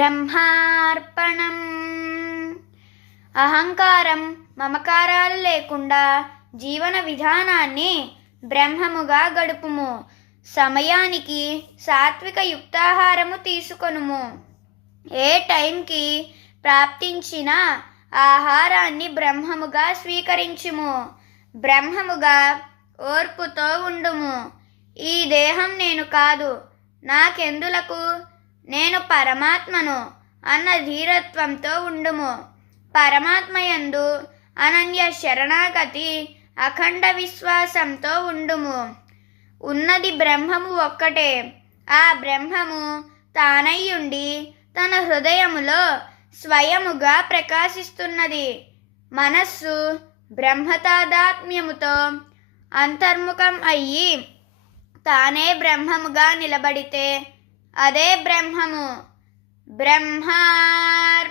బ్రహ్మార్పణం. అహంకారం మమకారాలు లేకుండా జీవన విధానాన్ని బ్రహ్మముగా గడుపుము. సమయానికి సాత్విక యుక్తాహారము తీసుకొనుము. ఏ టైంకి ప్రాప్తించిన ఆహారాన్ని బ్రహ్మముగా స్వీకరించుము. బ్రహ్మముగా ఓర్పుతో ఉండుము. ఈ దేహం నేను కాదు. నాకెందులకు? నేను పరమాత్మను అన్న ధీరత్వంతో ఉండుము. పరమాత్మయందు అనన్య శరణాగతి అఖండ విశ్వాసంతో ఉండుము. ఉన్నది బ్రహ్మము ఒక్కటే. ఆ బ్రహ్మము తానయ్యుండి తన హృదయములో స్వయముగా ప్రకాశిస్తున్నది. మనస్సు బ్రహ్మతాదాత్మ్యముతో అంతర్ముఖం అయ్యి తానే బ్రహ్మముగా నిలబడితే అదే బ్రహ్మము. బ్రహ్మార్